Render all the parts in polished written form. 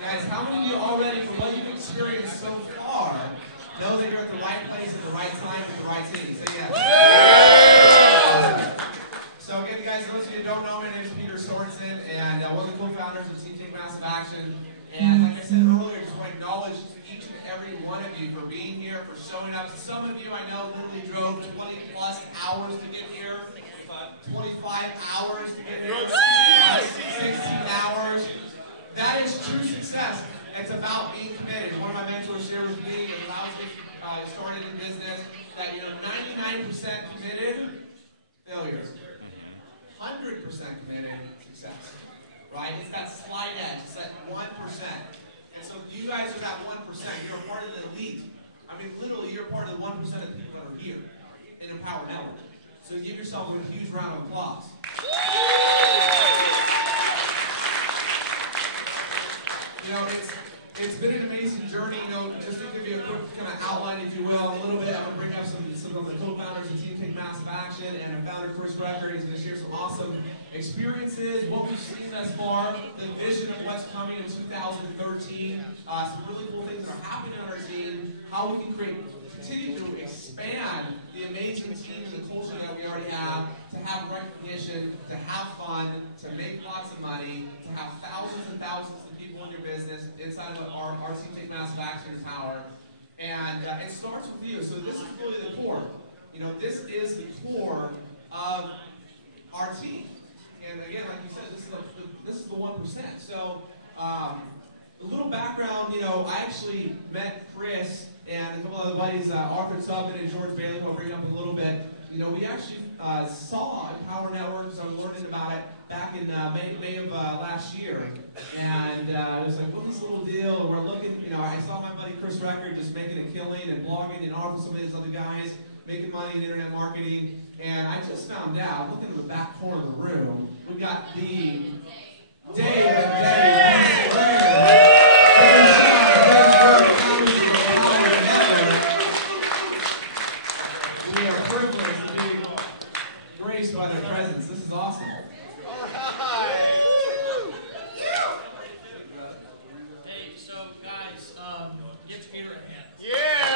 Guys, how many of you already, from what you've experienced so far, know that you're at the right place at the right time with the right team? Say yes. So again, guys, for those of you who don't know, my name is Peter Sorensen, and one of the co-founders of Team Take Massive Action. And like I said earlier, I just want to acknowledge each and every one of you for being here, for showing up. Some of you I know literally drove 20+ hours to get here. 25 hours to get here. 16 hours. That is true success. It's about being committed. One of my mentors shared with me when I was started in business that 99% committed, failure. 100% committed, success. Right? It's that slight edge. It's that 1%. And so you guys are that 1%. You're a part of the elite. I mean, literally, you're part of the 1% of the people that are here in Empower Network. So give yourself a huge round of applause. It's been an amazing journey. Just to give you a quick kind of outline, if you will, a little bit. I'm going to bring up some of the co-founders of Team Take Massive Action, and our founder, Chris Recker. He's going to share some awesome experiences, what we've seen thus far, the vision of what's coming in 2013, some really cool things that are happening on our team, how we can continue to expand the amazing team and the culture that we already have, to have recognition, to have fun, to make lots of money, to have thousands and thousands of people in your business inside of our Team Take Massive Action Power. And it starts with you. So this is really the core. This is the core of our team. And again, like you said, this is the 1%. So a little background, I actually met Chris and a couple other buddies, Arthur Tubman and George Bailey, who I'll bring up in a little bit. We actually saw Empower Network, so I'm learning about it back in May of last year. And it was like, what's this little deal? And we're looking, I saw my buddy Chris Recker just making a killing and blogging, and Arthur, some of these other guys, making money in internet marketing. And I just found out, looking in the back corner of the room, we got the Dave and Dave. We are privileged to be graced by their presence. This is awesome. All right. Hey, so guys, give Peter a hand. Yeah.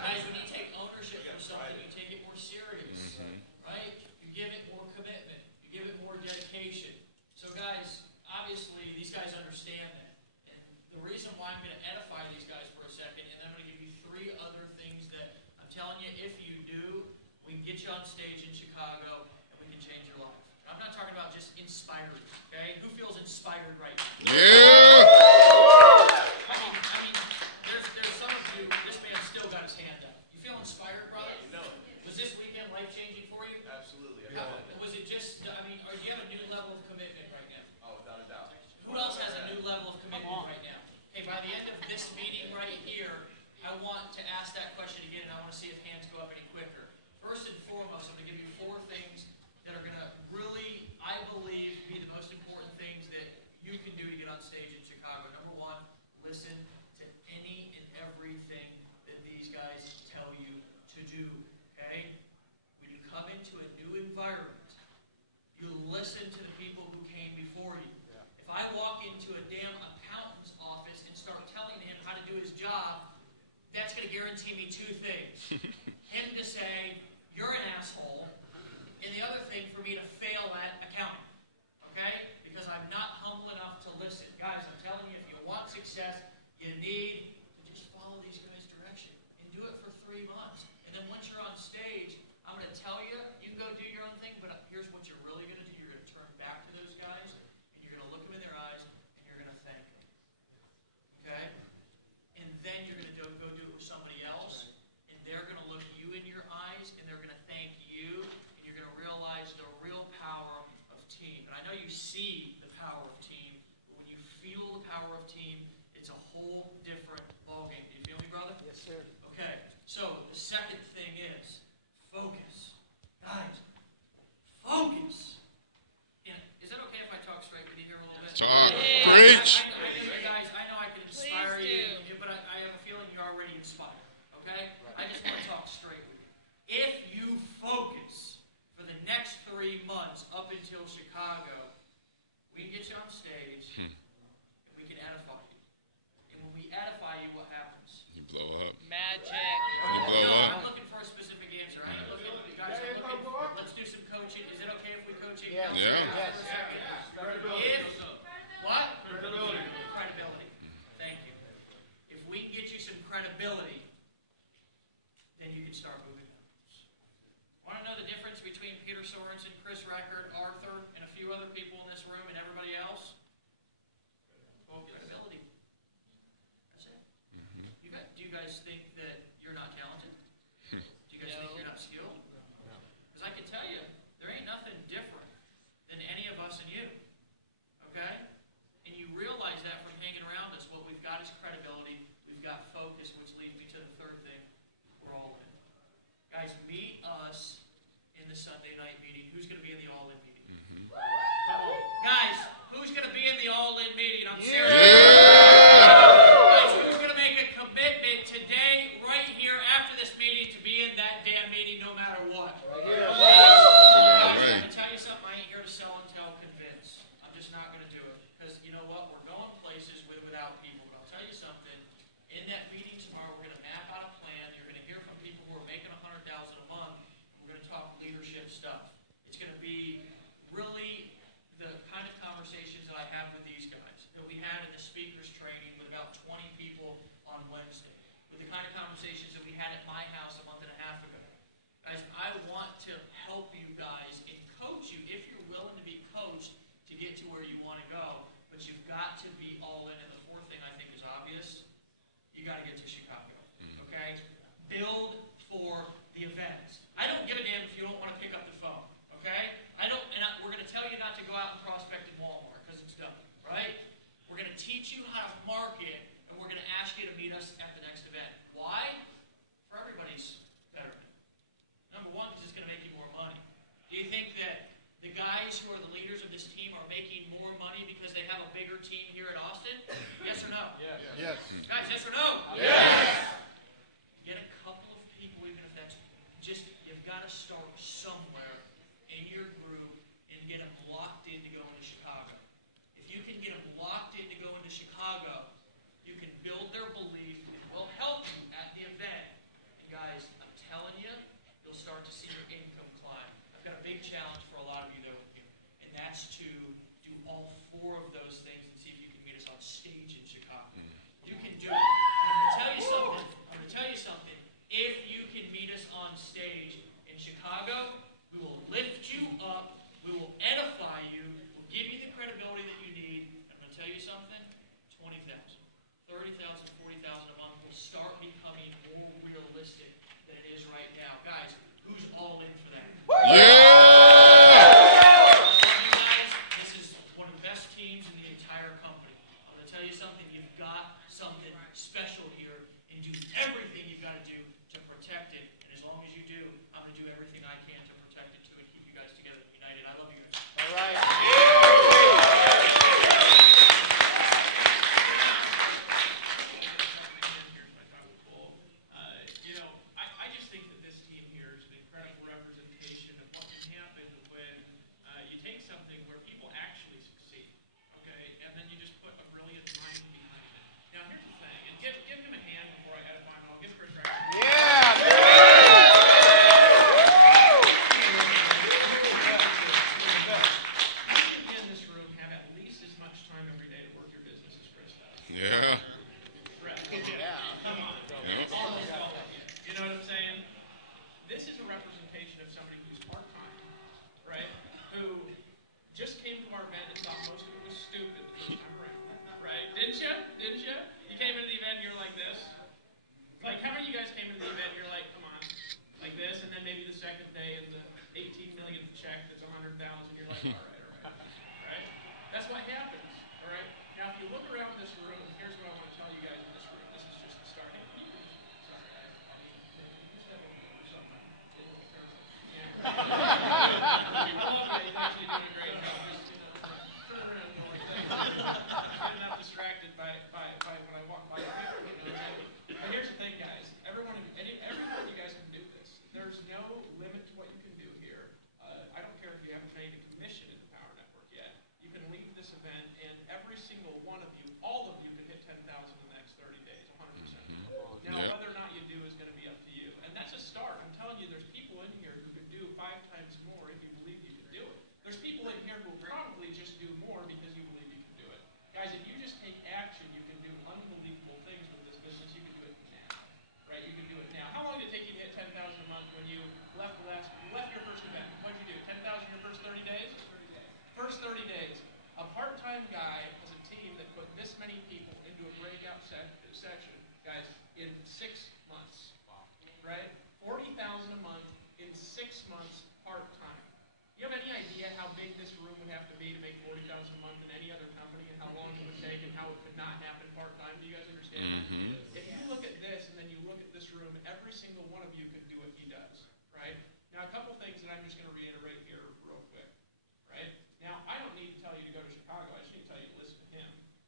Guys, when you take ownership for something, you take it more serious, right? You give it more commitment. You give it more dedication. So guys, obviously, these guys understand that. And the reason why I'm going to edify these guys for a second, and then I'm going to give you 3 other things that I'm telling you, if you do, we can get you on stage in Chicago, and we can change your life. I'm not talking about just inspiring, okay? Who feels inspired right now? Yeah. I mean, there's some of you, this man still got his hand up. You feel inspired, brother? No. Was this weekend life-changing for you? Absolutely. Was it just, do you have a new level of commitment right now? Oh, without a doubt. Who else has a new level of commitment right now? Hey, by the end of this meeting right here, I want to ask that question again, and I want to see if hands go up any quicker. First and foremost, I'm going to give you 4 things that are going to really, I believe, be the most important things that you can do to get on stage in Chicago. Number 1, listen to any and everything that these guys tell you to do, okay? When you come into a new environment, you listen to the people who came before you. If I walk into a damn accountant's office and start telling him how to do his job, that's going to guarantee me 2 things. Him to say, you're an asshole, and the other thing for me to fail at accounting, okay? Because I'm not humble enough to listen. Guys, I'm telling you, if you want success, you need to just follow these guys' direction and do it for 3 months. And then once you're on stage, I'm going to tell you, you can go do your own thing, but here's what you're really going to do. You're going to turn back to those guys, and you're going to look them in their eyes, and you're going to thank them. see the power of team. But when you feel the power of team, it's a whole different ballgame. Do you feel me, brother? Yes, sir. Okay, so the second thing is focus. Guys, focus. And is that okay if I talk straight with you here a little bit? Talk. Yeah. Preach. I know I can inspire you, but I have a feeling you're already inspired. Okay? I just want to talk straight with you. If you focus for the next 3 months up until Chicago, we can get you on stage and we can edify you. And when we edify you, what happens? You blow up. Magic. You blow No, up. I'm looking for a specific answer. I ain't looking, guys, let's do some coaching. Is it okay if we coach it? Yeah. Yeah. If, what? Credibility. Credibility. Thank you. If we can get you some credibility, then you can start moving numbers. Want to know the difference between Peter Sorensen, Chris Record, Arthur, and a few other people in this room and everybody else? Well, credibility. That's it. Do you guys think that you're not talented? Do you guys think you're not skilled? Because I can tell you, there ain't nothing different than any of us and you. Okay? And you realize that from hanging around us. What we've got is credibility. We've got focus, which leads me to the third thing. We're all in. Guys, meet us in the Sunday night meeting. Who's going to be in the all-in meeting? Guys, who's going to be in the all-in meeting? I'm serious. Guys, who's going to make a commitment today, right here, after this meeting, to be in that damn meeting no matter what? Guys, I'm going to tell you something. I ain't here to sell and tell, convince. I'm just not going to do it. Because you know what? We're going places with or without people. But I'll tell you something. In that meeting tomorrow, we're going to map out a plan. You're going to hear from people who are making $100,000 a month. We're going to talk leadership stuff. It's going to be really the kind of conversations that I have with these guys that we had in the speakers training with about 20 people on Wednesday. With the kind of conversations that we had at my house a month and a half ago. Guys, I want to help you guys and coach you if you're willing to be coached to get to where you want to go. But you've got to be all in. And the fourth thing I think is obvious. You got to get to Chicago, okay? Build for the events. I don't give a damn if you don't want to pick up the phone, okay? We're going to tell you not to go out and prospect in Walmart because it's done, right? We're going to teach you how to market, and we're going to ask you to meet us at the next event. Why? For everybody's betterment. Number one, because it's going to make you more money. Do you think that the guys who are the leaders of this team are making more money because they have a bigger team here in Austin? Yes or no? Yes. Guys, yes or no? Yes. Get a couple of people, even if that's just, you've got to start somewhere in your group and get them locked in to go into Chicago. If you can get them locked in to go into Chicago, you can build their belief and we'll help you at the event. And guys, I'm telling you, you'll start to see your income climb. I've got a big challenge for a lot of you that are here, and that's to do all 4 of those things and see if you can meet us on stage in Chicago. You can do it. And I'm going to tell you something. If you can meet us on stage in Chicago, we will lift you up. We will edify you. We'll give you the credibility that you need. I'm going to tell you something. 20,000, 30,000, 40,000 a month will start becoming more realistic than it is right now. Guys, who's all in for that? You guys, this is one of the best teams in the entire company. I'm going to tell you something. You've got something special here, and do everything you've got to do to protect it. And as long as you do, I'm going to do everything I can to protect it too and keep you guys together and united. I love you guys. All right. I just think that this team here is an incredible representation of what can happen when you take something where people actually succeed, okay, and then you just put a brilliant mind behind it. Now, here's the thing, and give him a hand before I edify him. I'll give Chris Record. In this room, have at least as much time every day to work your business as Chris does. Yeah. Come on. Yeah. You know what I'm saying? This is a representation of somebody who's part-time, right? Who just came to our event and thought most of it was stupid the first time around, right? Didn't you? Didn't you? You came into the event and you're like this. Like, how many of you guys came into the event and you're like, come on, like this, and then maybe the second day and the 18 millionth check that's 100,000, you're like, all right, right? You left your first event. What did you do? 10,000 your first 30 days? First 30 days. A part-time guy has a team that put this many people into a breakout section, guys, in 6 months. Right? 40,000 a month in 6 months part-time. You have any idea how big this room would have to be to make 40,000 a month in any other company, and how long it would take, and how it could not happen part-time? Do you guys understand that? If you look at this, and then you look at this room, every single one of you could do what he does, right? Now, a couple things that I'm just going to reiterate here real quick, right? Now, I don't need to tell you to go to Chicago. I just need to tell you to listen to him.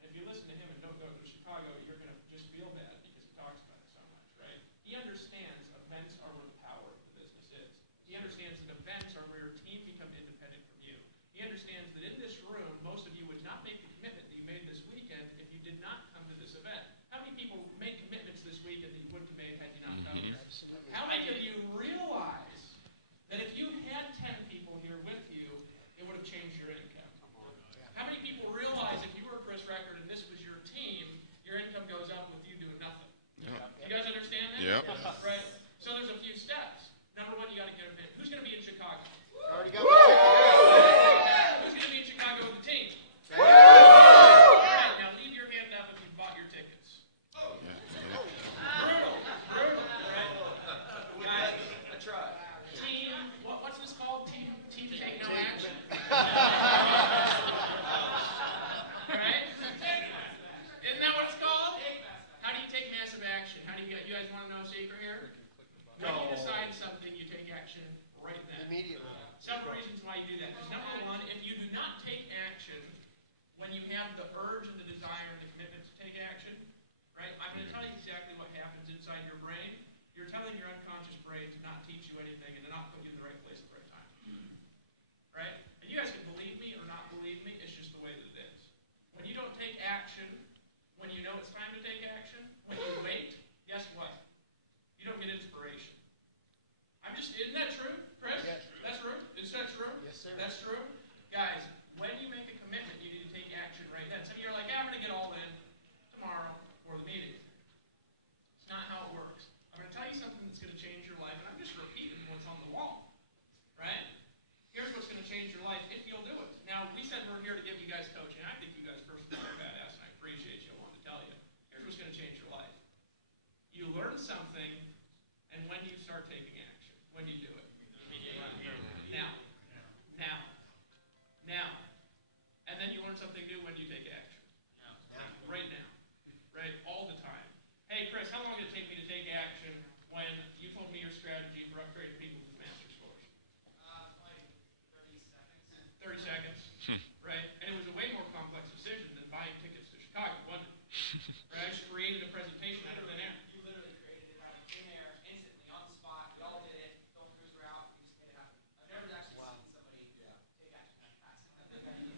And if you listen to him and don't go to Chicago, you're going to just feel bad because he talks about it so much, right? He understands events are where the power of the business is. He understands that events are where your team becomes independent from you. He understands that in this room, most of you would not make the commitment that you made this weekend if you did not come to this event. How many people made commitments this weekend that you wouldn't have made had you not come here? How many of you realize that if you had 10 people here with you, it would have changed your income? How many people realize if you were Chris Record and this was your team, your income goes up with you doing nothing? Yep. You guys understand that? Yep. Right? So there's a few steps. Number one, you got to get a bid. Who's going to be in Chicago? Already got Who's going to be in Chicago with the team? All right, now leave your hand up if you bought your tickets. Brutal, right? Guys, I tried. team, what's this called? Team take no action? Right? Isn't that what it's called? How do you take massive action? How do you guys want to know a secret here? When you decide something, you take action right then. Immediately. Several reasons why you do that. Because number one, if you do not take action when you have the urge and the desire and the commitment to take action, right? I'm going to tell you exactly what happens inside your brain. You're telling your unconscious brain to not teach you anything and to not put you in the right place at the right time. Right? And you guys can believe me or not believe me, it's just the way that it is. When you don't take action, when you know it's time to take action, when you wait, guess what? You don't get inspiration. Isn't that true, Chris? Yes. That's true? Is that true? Yes, sir. That's true? Guys, when you make a commitment, you need to take action right then. Some of you are like, I'm going to get all in tomorrow for the meeting. It's not how it works. I'm going to tell you something that's going to change your life, and I'm just repeating what's on the wall. Right? Here's what's going to change your life if you'll do it. Now, we said we're here to give you guys coaching. I think you guys personally are badass, and I appreciate you. I wanted to tell you. Here's what's going to change your life. You learn something, and when you start taking action, when you do it. Now. And then you learn something new when you take action. Right now. Right? All the time. Hey, Chris, how long did it take me to take action when you told me your strategy for upgrading people to master scores? Like 30 seconds. 30 seconds. Right? And it was a way more complex decision than buying tickets to Chicago, wasn't it? Right? I just created a presentation out of thin air. You literally created it out of thin air, instantly, on the spot. We all did it. Don't cruise route. You just made it happen. I've never actually seen somebody take action like that.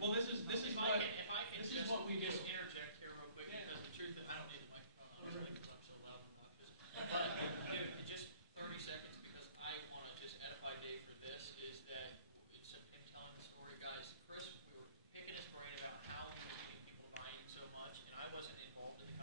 Well, this is If what I can this is what we do. just interject here real quick, because the truth is, I don't need the microphone, honestly, because I'm so loud and obnoxious. But, dude, just 30 seconds, because I want to just edify Dave for this, is that it's him telling the story. Guys, Chris, we were picking his brain about how he was getting people buying so much, and I wasn't involved in the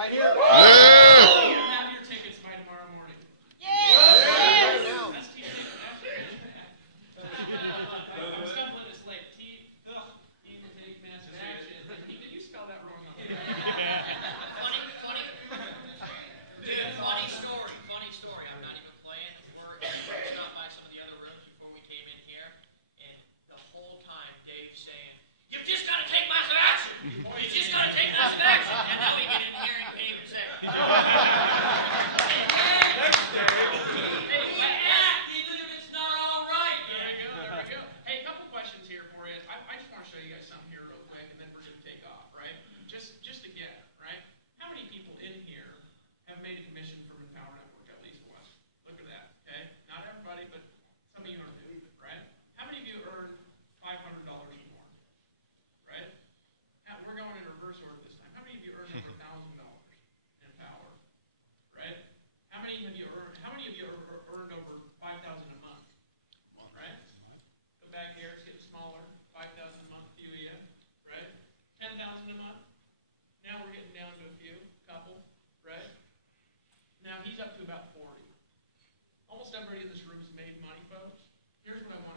Right here. You'll have your tickets by tomorrow morning. That's Team I'm stumbling this late. Team Take Massive Action. You spelled that wrong. Funny story. I'm not even playing. We stopped by some of the other rooms before we came in here, and the whole time Dave's saying, "You've just got to take massive action. You just got to take massive action." And now we get in here and can't even say it. Even if it's not all right. There we go. Hey, a couple questions here for you. I just want to show you guys something here real quick, and then we're going to take off, right? Just to get it, right? How many people in here have made a commission from Empower Network at least once? Look at that, okay? Not everybody, but some of you are new, right? How many of you earn $500 or more, right? We're going in reverse order this time. How many of you earn over $1,000 in Empower, right? How many of you earned over $5,000 a month, right? Go back here, it's getting smaller. 5,000 a month, a few of you, right? 10,000 a month. Now we're getting down to a few, couple, right? Now he's up to about 40. Almost everybody in this room has made money, folks. Here's what I want